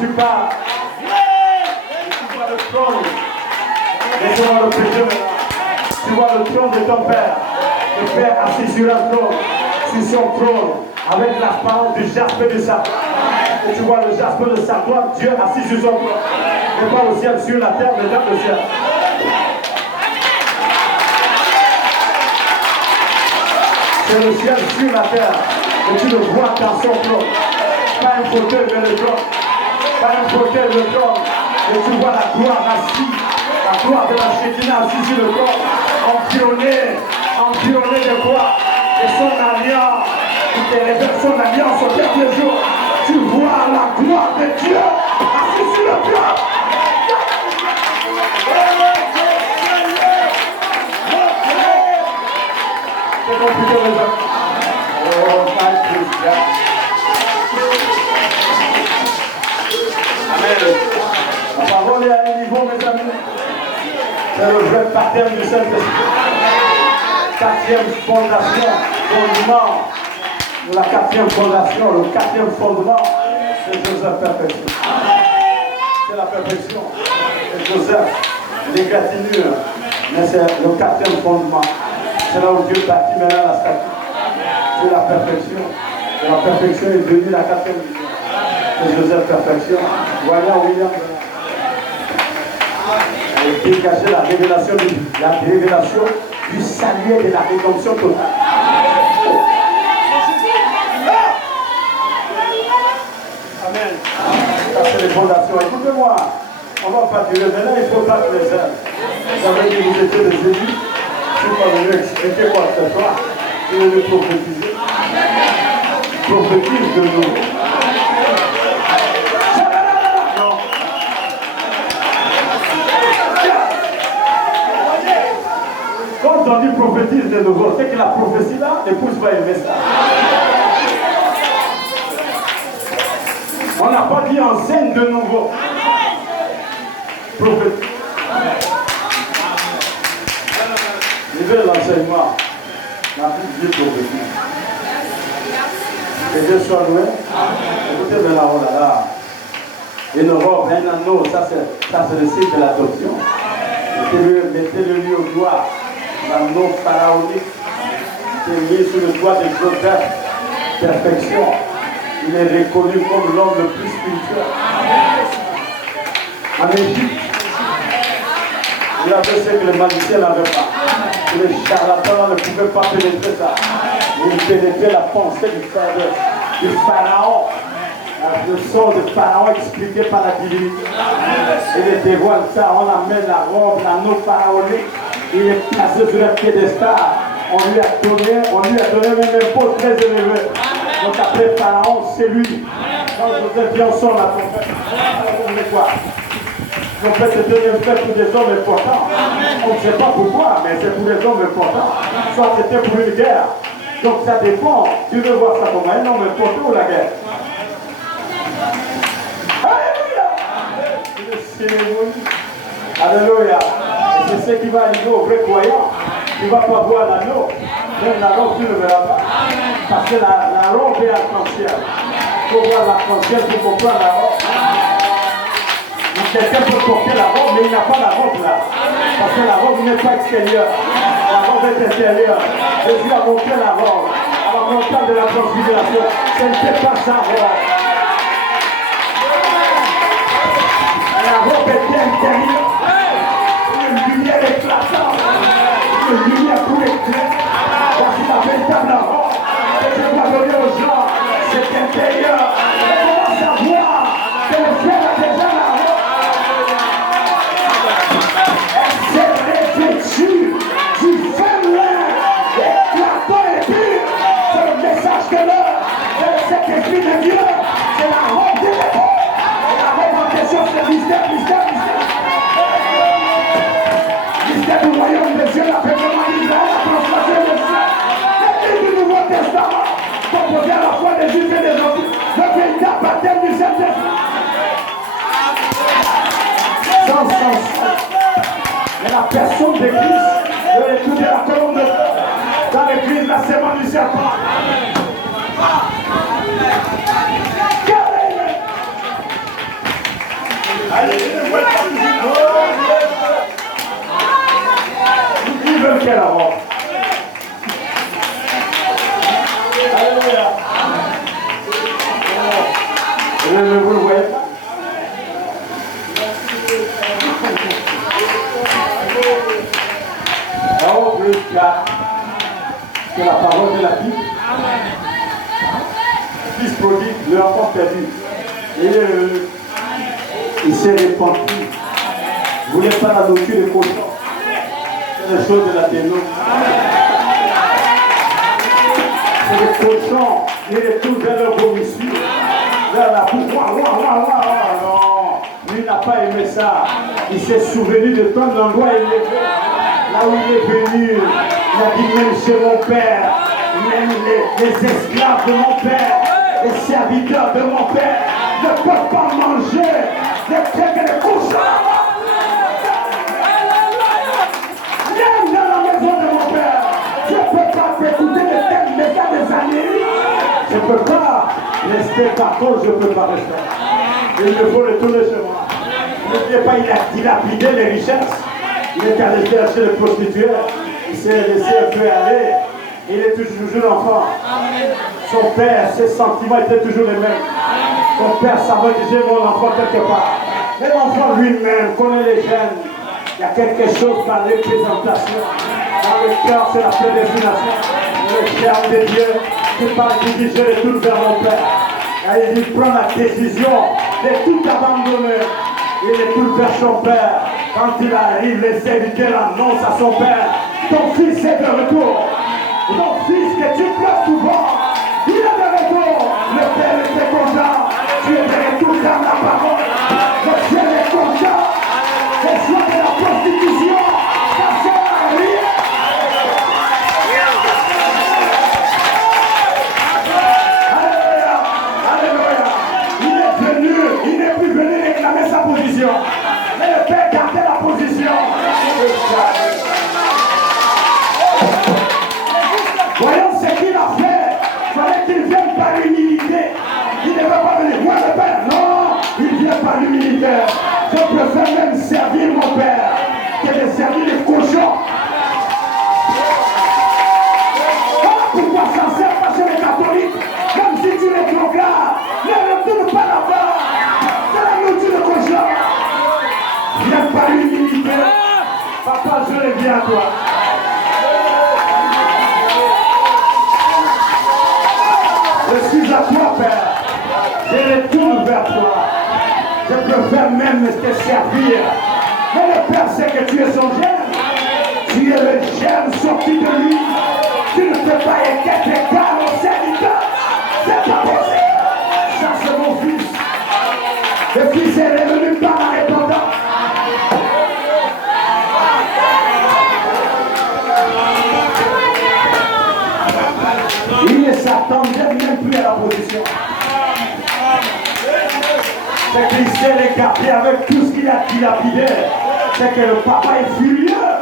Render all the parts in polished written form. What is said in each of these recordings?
tu parles. Tu vois le trône. Laisse-moi le péché maintenant. Tu vois le trône de ton Père. Le Père assis sur un trône, sur son trône, avec la parole du jaspe de sa gloire. Et tu vois le jaspe de sa gloire, Dieu assis sur son trône. Et pas au ciel, sur la terre, mais dans le ciel. C'est le ciel sur la terre. Et tu le vois dans son trône. Pas un fauteuil, mais le trône. Pas un fauteuil, le trône. Et tu vois la gloire assise. La gloire de la Shekinah assise sur le trône. Environné de quoi? Et son alliance. Il te révèle son alliance au dernier jour. Tu vois la gloire de Dieu assise sur le trône. C'est compliqué les gens. Oh, my Christ. Amen. La parole est à un niveau, mes amis. C'est le vrai baptême du Saint-Esprit. Quatrième fondation, fondement. La quatrième fondation, le quatrième fondement, c'est Joseph perfection. C'est la perfection. C'est Joseph, l'égratignure. Mais c'est le quatrième fondement. C'est là où Dieu bâtit maintenant la statue. C'est la perfection. Et la perfection est devenue la quatrième vision. C'est Joseph perfection. Voilà William. Et dégager la révélation du salut et de la rédemption totale. Amen. Ça c'est les fondations. Écoutez-moi, on ne va pas durer. Maintenant, il faut battre les ailes. Vous savez que vous étiez des élus. Je ne suis pas venu expliquer quoi que ce soit. Je vais venu prophétiser. Prophétise de nous. Non. Quand on dit prophétise de nouveau, c'est que la prophétie là, l'épouse va aimer ça. On n'a pas dit enseigne de nouveau. Prophétise. Vivez l'enseignement. La vie prophétique. Que Dieu soit loué. Écoutez maintenant, oh là là. Une robe, un anneau, ça c'est le signe de l'adoption. Mettez-le lui au doigt. L'anneau pharaonique qui est mis sur le doigt de Joseph. Perfection. Il est reconnu comme l'homme le plus spirituel. En Égypte, il avait ce que les magiciens n'avaient pas. Les charlatans ne pouvaient pas pénétrer ça. Il pénétrait la pensée du pharaon. Le son de pharaon expliqué par la divinité. Il dévoile ça, on amène la robe, l'anneau pharaonique. Il est placé sur un piédestal. On lui a donné même un poste très élevé. Donc après pharaon, c'est lui. Quand Joseph vient, on sort la trompette. On met quoi? En fait, c'est devenu fait pour des hommes importants. On ne sait pas pourquoi, mais c'est pour des hommes importants. Soit c'était pour une guerre. Donc ça dépend. Tu veux voir ça comme un homme important ou la guerre? Alléluia! C'est une cérémonie. Alléluia! Et c'est ce qui va arriver au vrai croyant. Tu ne vas pas voir l'anneau. Même la robe, tu ne verras pas. Parce que la robe est arc-en-ciel. Il faut voir l'arc-en-ciel pour comprendre la robe. Quelqu'un peut porter la robe, mais il n'a pas la robe là. Parce que la robe n'est pas extérieure. La robe est intérieure. Jésus a montré la robe. À la montagne de la transfiguration. Ce n'était pas sa robe. La robe était intérieure. Une lumière éclatante. Une lumière pour éclairer. Voici la véritable robe. Et je dois donner aux gens. C'est intérieur. Et comment savoir que le ciel a déjà la robe? Du féminin éclatant et pur, c'est le message de l'heure, c'est cet esprit de Dieu, c'est la robe de l'époque. Et la robe en question, c'est le mystère. Mystère du royaume de Dieu, l'appellement d'Israël, la transformation de ciel. L'église du Nouveau Testament, composé à la fois des Juifs et des Gentils, le véritable baptême du Saint-Esprit. Sans sens. Mais la personne de Christ veut étudier la colonne de feu. Dans l'église, la sémence du serpent. Qui veut qu'elle avance? Alléluia. Vous le voyez pas? Oh, plus 4. C'est la parole de la Bible. Fils prodigue, l'enfant perdu. Il s'est répandu. Vous ne voulez pas la nourriture des cochons. C'est les choses de la ténèbre. C'est les cochons. Ils retournent vers leur vomissure. Vers la boue. Non. Lui n'a pas aimé ça. Il s'est souvenu de ton endroit élevé. Là où il est venu. Il a dit même chez mon père. Même les esclaves de mon père. Les serviteurs de mon père ne peuvent pas manger des trucs et des cochons. Même dans la maison de mon père, je ne peux pas t'écouter des thèmes des années. Je ne peux pas rester par contre, je ne peux pas rester. Il me faut retourner chez moi. N'oubliez pas, il a dilapidé les richesses. Il est allé chercher les prostituées. Il s'est laissé un peu aller. Il est toujours enfant. Son père, ses sentiments étaient toujours les mêmes. Son père savait que j'ai mon enfant quelque part. Mais l'enfant lui-même connaît les gènes. Il y a quelque chose dans les présentations. Dans le cœur, c'est la prédestination. Le cœur de Dieu qui parle, qui dit je retourne vers mon père. Et il prend la décision de tout abandonner. Il retourne vers son père. Quand il arrive, les serviteurs annoncent à son père, ton fils est de retour. Ton fils que tu pleures souvent, il est de retour. Le père était content. Tu es de retour dans la parole. Le ciel est content. Les choix de la prostitution, ça sert à rien. Alléluia. Il est venu, il n'est plus venu réclamer sa position. Mais le père gardait la position. Voyons ce qu'il a fait. Il fallait qu'il vienne par l'humilité. Il ne veut pas venir. Moi le père, non, il vient par l'humilité. Je préfère même servir mon père que de servir les cochons. Voilà pourquoi ça sert pas chez les catholiques. Même si tu les regardes, ne retourne pas là-bas. C'est la nourriture de cochon. Viens par l'humilité. Papa, je reviens à toi. Je suis à toi, Père. Je retourne vers toi. Je préfère même te servir. Mais le Père sait que tu es son germe. Tu es le germe sorti de lui. Tu ne peux pas être égal au serviteur. C'est pas possible. Ça, c'est mon fils. Le fils est revenu par la répondance. Il ne s'attendait même plus à la position. C'est qu'il s'est écarté avec tout ce qu'il a dilapidé. C'est que le papa est furieux.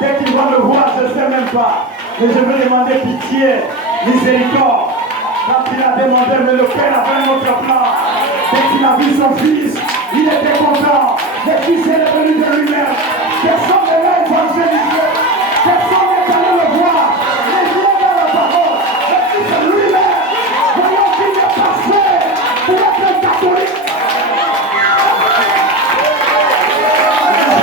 Dès qu'il va me voir, je ne sais même pas. Mais je veux demander pitié, miséricorde. Quand il a demandé, mais le père avait un autre plan. Dès qu'il a vu son fils, il était content. Le fils est revenu de lui-même. Personne ne l'a évangélisé. Personne n'est allé le voir. Il vient dans la parole. Le fils est lui-même. Voyons qu'il est passé pour être un catholique.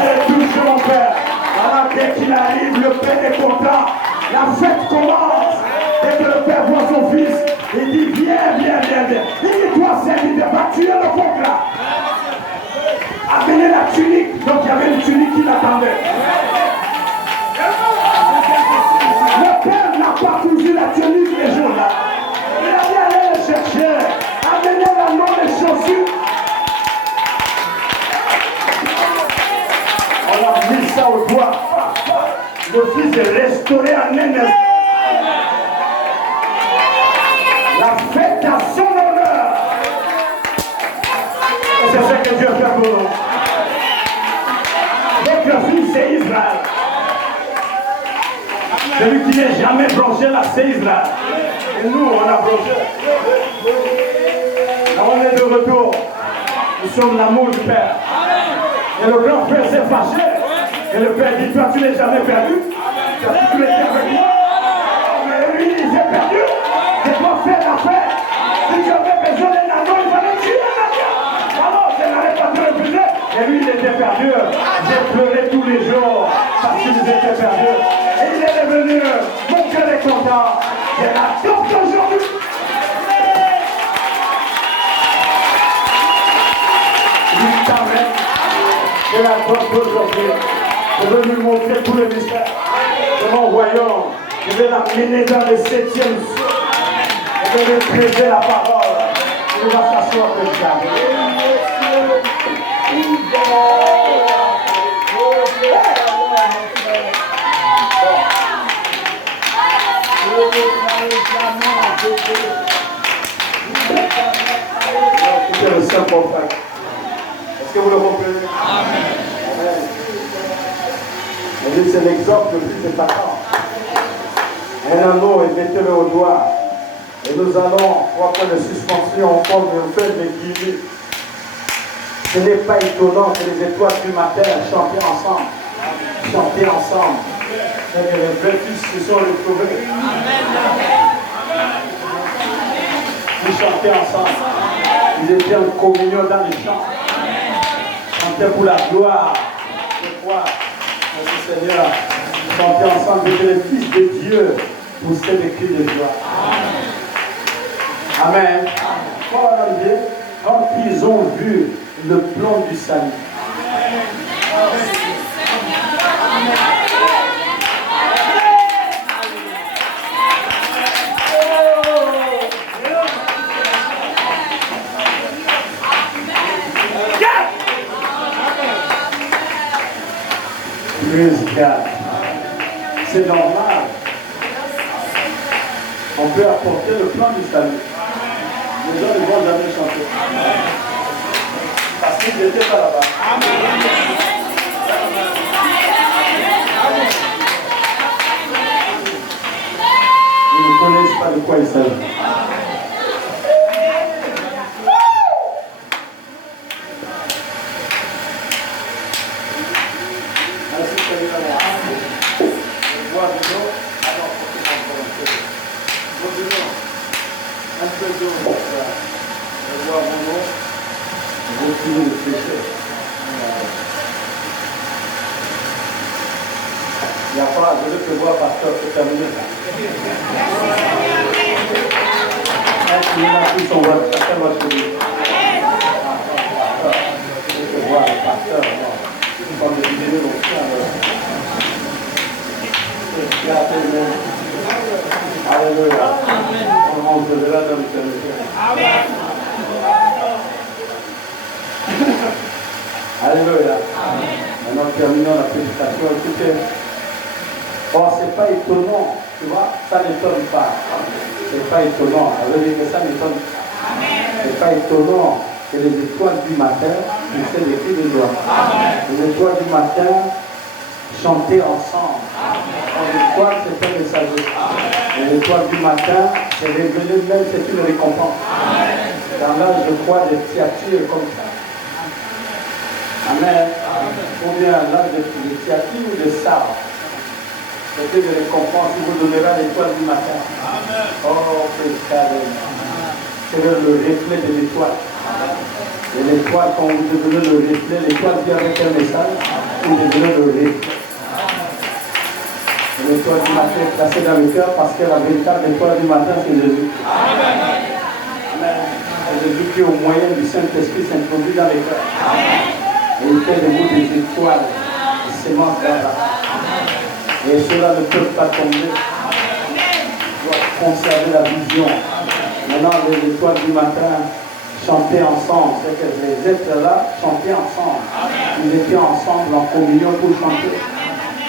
Je touche mon père. Voilà, dès qu'il arrive, le père est content. La fête commence. Dès que le père voit son fils, il dit viens. Il dit toi, serviteur, va tuer le peuple là. Amenez la tunique. Donc il y avait une tunique qui l'attendait. Le père n'a pas cousu la tunique les jours là. Il a dit allez le chercher. Amenez la main les chaussures. On a mis ça au doigt. Le fils est restauré en un instant. La fête à son honneur. C'est ce que Dieu fait pour nous. Notre fils, c'est Israël. Celui qui n'est jamais branché là, c'est Israël. Et nous, on a branché. Là, on est de retour. Nous sommes l'amour du Père. Et le grand frère s'est fâché. Et le père dit, toi tu n'es jamais perdu. Tu étais avec moi. Mais lui, il s'est perdu. Je dois faire l'affaire. Si tu avais besoin d'un anneau, il fallait tuer un anneau. Alors, je n'allais pas te refuser. Et lui, il était perdu. J'ai pleuré tous les jours parce qu'il était perdu. Et il est revenu. Mon cœur est content. C'est la tombe d'aujourd'hui. Il t'amène. C'est la tombe d'aujourd'hui. Je veux lui montrer tout le mystère de mon royaume. Je vais l'amener dans le 7e ciel. Je vais lui prêcher la parole. Il va s'asseoir comme ça. C'est le Saint prophète. Est-ce que vous le comprenez? Amen. C'est l'exemple le plus épatant. Un anneau et mettez-le au doigt. Et nous allons, trois points de suspension, en forme de fait de guillemets. Ce n'est pas étonnant que les étoiles du matin chantent ensemble. Chanter ensemble. C'est que les deux fils se sont retrouvés. Ils chantaient ensemble. Ils étaient en communion dans les champs. Ils chantaient pour la gloire. Je crois, notre Seigneur, chantaient ensemble que les fils de Dieu poussaient des cris de joie. Amen. Quand ils ont vu le plan du salut. C'est normal. On peut apporter le plan du salut. Les gens ne vont jamais chanter. Parce qu'ils n'étaient pas là-bas. Ils ne connaissent pas de quoi il s'agit. Il n'y a pas, je veux te voir, pasteur, pour terminer ça. Il a pris son vote, pasteur va te dire. Je veux te voir, pasteur, je vais me dire aussi, alléluia. On se verra dans l'éternité. Alléluia. Maintenant, terminons la prédication. Écoutez. Or, ce n'est pas étonnant, tu vois, ça n'étonne pas. Ce n'est pas étonnant. Ça veut dire que ça n'étonne pas. Ce n'est pas étonnant que les étoiles du matin puissent des cris de joie. Les étoiles du matin chantaient ensemble. L'étoile, c'est un messager. Et l'étoile du matin, c'est révélé même, c'est une récompense. Dans l'âge, je crois, des théâtres comme ça. Amen. Ou bien l'âge de théâtre ou de sable. C'est une récompense qui vous donnera l'étoile du matin. Amen. Oh, c'est le reflet de l'étoile. Et l'étoile, quand vous devenez le reflet, l'étoile vient avec un message, vous devenez le reflet. L'étoile du matin est placée dans le cœur parce que la véritable étoile du matin, c'est Jésus. Amen. C'est Jésus qui, au moyen du Saint-Esprit, s'introduit dans les cœurs. Et il fait de vous des étoiles, des semences d'Abraham. Et cela ne peut pas tomber. On doit conserver la vision. Maintenant, les étoiles du matin chantaient ensemble. C'est que les êtres-là chantaient ensemble. Ils étaient ensemble en communion pour chanter.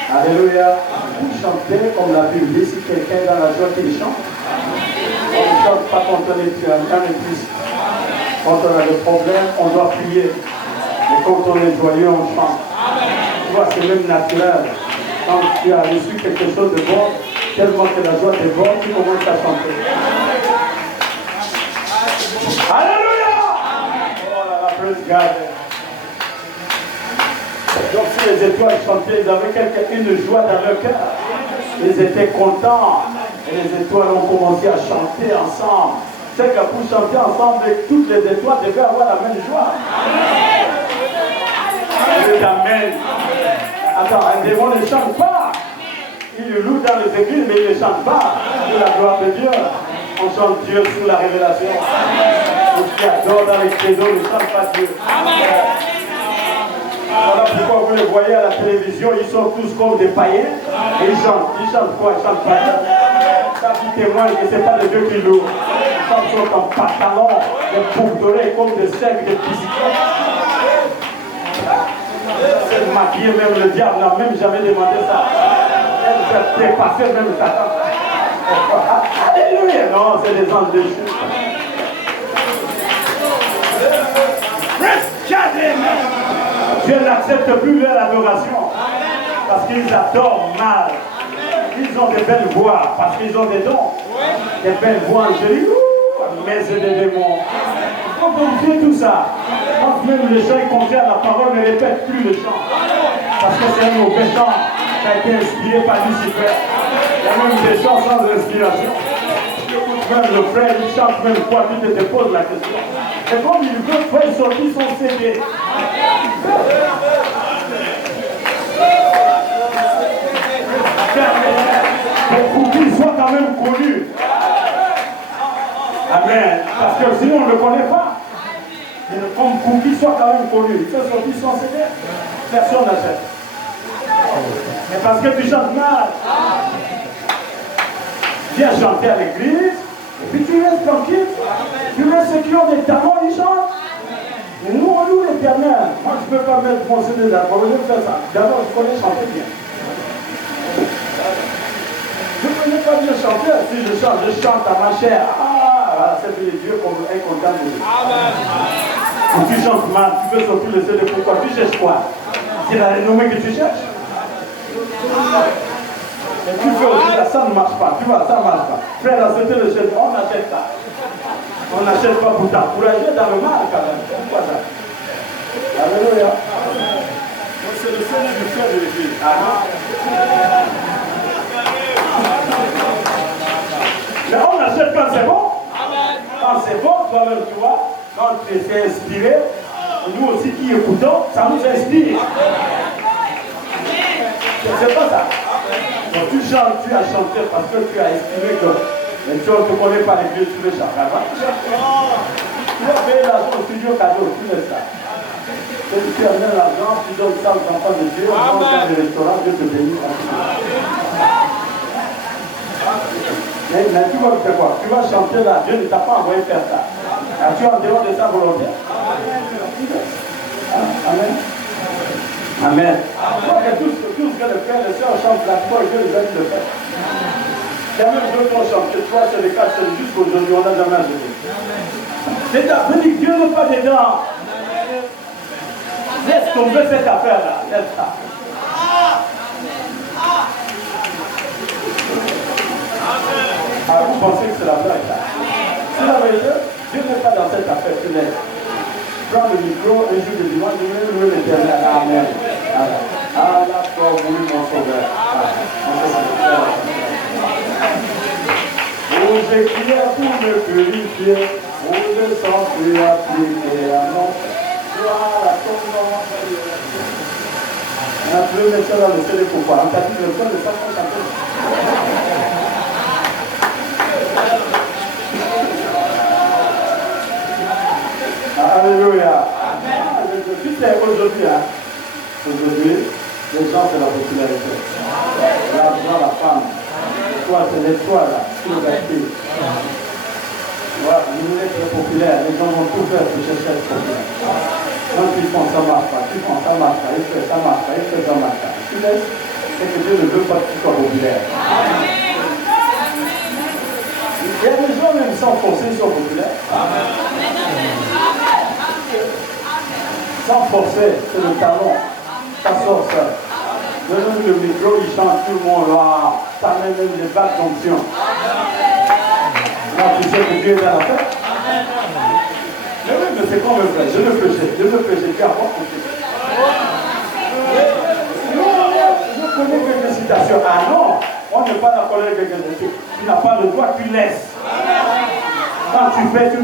Alléluia. Pour chanter, comme la Bible dit, si quelqu'un est dans la joie qu'il chante. On ne chante pas quand on est triste. Quand on a des problèmes, on doit prier. Mais quand on est joyeux, on chante. Tu vois, c'est même naturel. Quand tu as reçu quelque chose de bon, tellement que la joie est bonne, tu commences à chanter. Alléluia! Oh là là, praise God. Donc si les étoiles chantaient, ils avaient une joie dans leur cœur. Ils étaient contents. Et les étoiles ont commencé à chanter ensemble. C'est que pour chanter ensemble, toutes les étoiles devaient avoir la même joie. Amen. Attends, un démon ne chante pas. Il le loue dans les églises, mais il ne chante pas. Pour la gloire de Dieu. On chante Dieu sous la révélation. Ceux qui adorent dans les trésors ne chantent pas Dieu. Voilà pourquoi vous les voyez à la télévision, ils sont tous comme des païens. Et ils chantent. Ils chantent quoi? Ils chantent pas. Ça qui témoigne que ce n'est pas de Dieu qui loue. Ils sont en pantalon, des boucles d'oreilles comme des cercles de bicyclettes. C'est maquillé, même le diable n'a même jamais demandé ça. Elle fait dépasser même Satan. Alléluia! Non, c'est des anges déchus. Dieu n'accepte plus leur adoration parce qu'ils adorent mal. Ils ont des belles voix parce qu'ils ont des dons. Des belles voix angéliques. Mais c'est des démons. Il faut confier tout ça. Quand même les chants contraires, la parole ne répète plus le chant. Parce que c'est un mauvais chant qui a été inspiré par Lucifer. Il y a même des chants sans inspiration. Même le frère, il chante même quoi, tu te poses la question. C'est comme il veut faire sortir son CD. Pour qu'il soit quand même connu. Amen. Parce que sinon on ne le connaît pas. Comme pour qu'il soit quand même connu, il fait sortir son CD. Personne n'achète. Mais parce que tu chantes mal. Viens chanter à l'église, et puis tu restes tranquille. Tu laisses ceux qui ont des talents, ils chantent. Mais nous, on loue l'éternel. Moi, je ne peux pas mettre mon CD d'alcool, je vais faire ça. D'abord, je connais chanter bien. Je ne connais pas bien chanter. Si je chante à ma chair. Ah, c'est que Dieu est content de nous. Quand tu chantes mal, tu peux sortir le CD. Pourquoi? Tu cherches quoi? C'est la renommée que tu cherches? Et tu fais aussi ça, ça ne marche pas, tu vois, ça ne marche pas. Frère, c'était le chef, on achète ça. On n'achète pas pour t'encourager dans le mal quand même. Pourquoi ça? Alléluia. Donc c'est le Seigneur du frère de l'église. Mais on achète quand c'est bon. Quand c'est bon, toi-même, tu vois, quand tu es inspiré, nous aussi qui écoutons, ça nous inspire. C'est pas ça. Donc tu chantes, tu as chanté parce que tu as estimé que mais tu ne te connais pas l'église, tu veux chanter. Tu vas payer l'argent au studio cadeau, tu laisses ça. Tu amènes l'argent, tu donnes ça aux enfants de Dieu, on mange dans les restaurants, Dieu te bénit. Mais tu vas faire quoi? Tu vas chanter là, Dieu ne t'a pas envoyé faire ça. Tu es en dehors de sa volonté. Amen. Amen. Tout ce que le frère et le soeur chantent la foi, Dieu les a dit de faire. Il y a même deux qu'on chante, 3 sur les 4, c'est jusqu'aujourd'hui, on n'a jamais acheté. C'est ta bénédiction, Dieu n'est pas dedans. Laisse tomber cette affaire-là, laisse ça. Ah, vous pensez que c'est la blague là? C'est la vérité, Dieu n'est pas dans cette affaire, tu laisses. Prends le micro, un jour de dimanche, je vais louer l'éternel. Amen. Ah, là, toi, oui, mon sauveur. Oh, j'écris pour me purifier, oh, le sang plus appliqué à mon voilà, ton nom. On a plus mis ça dans le CD pourquoi? On t'a dit le sang, le sang, on chanter. Alléluia. Tu sais, aujourd'hui, les gens, c'est la popularité. L'argent, la femme. Toi, c'est l'étoile, là. Tout le gâteau. Voilà, nous, on est très populaires. Les gens vont tout faire pour chercher à être populaire. Quand ils font, ça ne marche pas. Tu font, ça ne marche pas. Ils font, ça ne marche pas. Ils font, ça ne marche pas. Tu laisses, c'est que Dieu ne veut pas que tu sois populaire. Il y a des gens, même sans forcer, ils sont populaires. Sans forcer, c'est le talent. Ça sort ça. Donne-nous le micro, il chante tout le monde. Ça met même des bacs d'onction. Là, tu sais que Dieu est dans la fête. Mais oui, mais c'est comme le frère. Je veux pécher. Tu as pas péché. sollicitation. Ah non, on n'est pas la colère de quelqu'un. Tu n'as pas le droit, tu laisses. Quand tu fais, tu